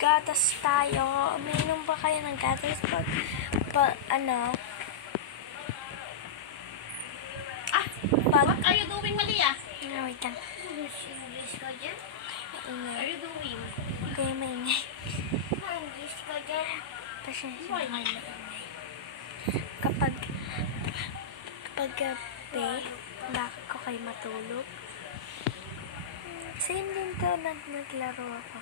gatas tayo. Uminom ba kayo ng gatas pag ano? What are you doing, Malia? Wait lang. English ka dyan? Maingay. Are you doing? Kaya maingay. English ka dyan? Pasensya na maingay. Kapag gabi, bakit ko kayo matulog? Same din to, naglaro ako.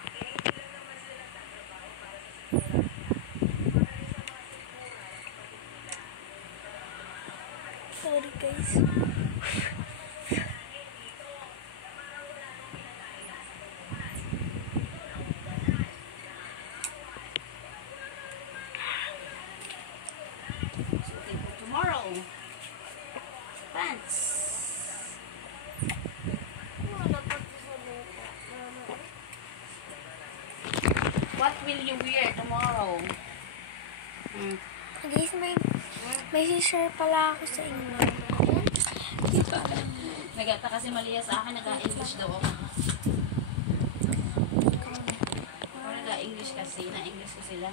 Sorry guys. Tomorrow. Pants. What will you wear tomorrow? Guys, may share pala ako sa inyo. Nagata kasi Malia sa akin, nag-English daw ako. Ako nag-English kasi, na-English ko sila.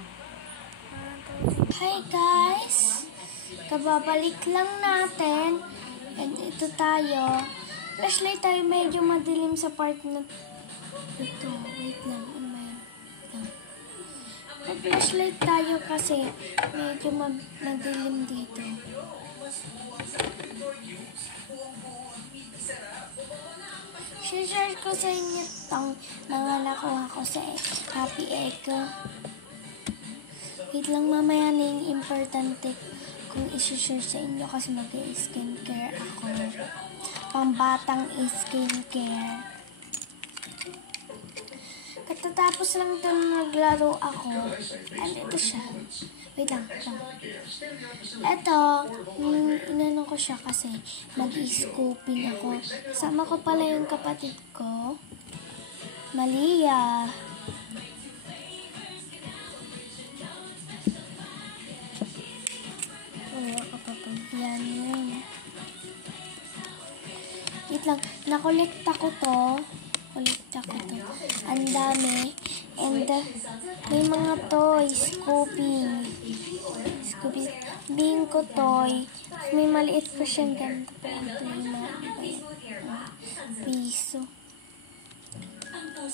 Hi guys! Kababalik lang natin. And ito tayo. Flashlight tayo, medyo madilim sa part na ito. Wait lang. Ano ba yan? Mag-flashlight tayo kasi medyo madilim dito. Share ko sa inyo itong mga nakuha ko sa Happy Echo. Wait lang, mamaya na yung importante kung isi-share sa inyo kasi mag-skincare ako. Pambatang skincare. Katatapos lang ito naglaro ako. Ito siya. Wait lang. Ito, inano ko siya kasi mag-scooping ako. Sama ko pala yung kapatid ko. Malia. Yan. Wait lang, nakolekta ko to. Ang dami. And may mga toys. Scooping. Bingo toy. May maliit pa siyang ganito pa. Ito yung mga piso.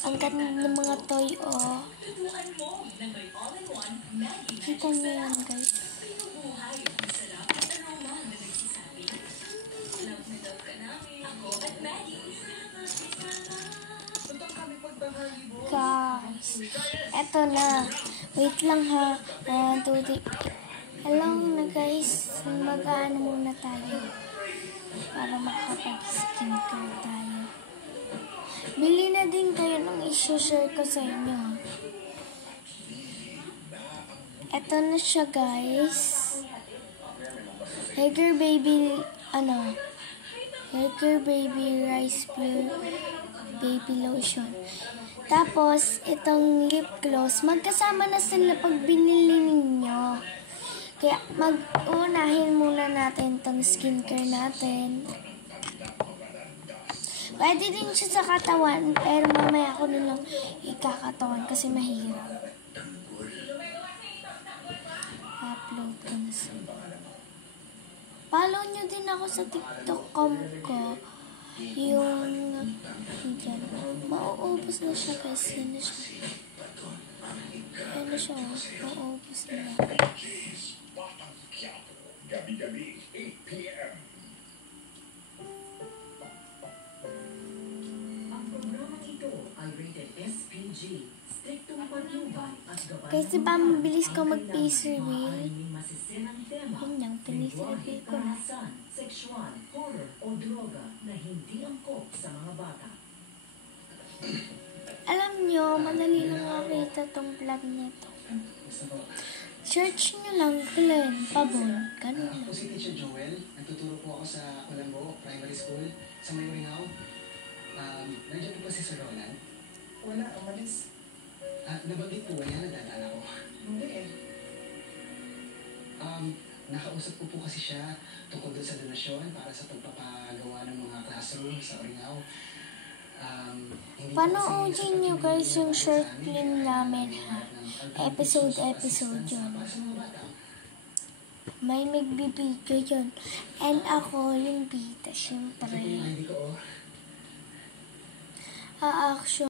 Ang ganda ng mga toy, oh. Kita niyo yan, guys. Guys, eto na. Wait lang ha. 1, 2, 3. Alam na guys, mag-ano muna tayo para makapag-skincare tayo. Bili na din kayo ng i-share ko sa inyo. Eto na siya guys. Hager Baby, Hager Baby Rice Pure Baby Lotion. Tapos, itong lip gloss, magkasama na sila pag binili ninyo. Kaya, mag-unahin muna natin itong skincare natin. Pwede din siya sa katawan, pero mamaya ako nilang ikakatawan kasi mahirap. Upload ko na sa... Follow nyo din ako sa TikTok.com ko. Yung dyan. Mauubos na siya guys. Yan na siya. Mauubos na. Gabi-gabi, 8 p.m. Ang programang ito ay rated SPG. Striktong patnubay at gabay. Kasi ba mabilis ko mag-face reveal? Yun lang, pinis reveal ko na. Sexual, horror o droga na hindi angkop sa mga bata. Alam nyo, madali lang makita tong vlog nito. Search nyo lang, Glenn Pabon. Ganun lang. Ako si Teacher Joel. Nagtuturo po ako sa Colombo Primary School sa Mayuringaw. Nandiyan po ba si Sir Roland? Wala, umalis. Nabanggit po ba yan? Nadadaan ako. Hindi eh. Nakausap ko po kasi siya tungkol doon sa donasyon para sa pagpapagawa ng mga classroom sa Oringaw. Hindi Panoodin nyo guys yung short film namin ha. Episode yun. May magbibideo yun. And ako yung bida, syempre. Ito po yung ID ko, oh. Ha-action.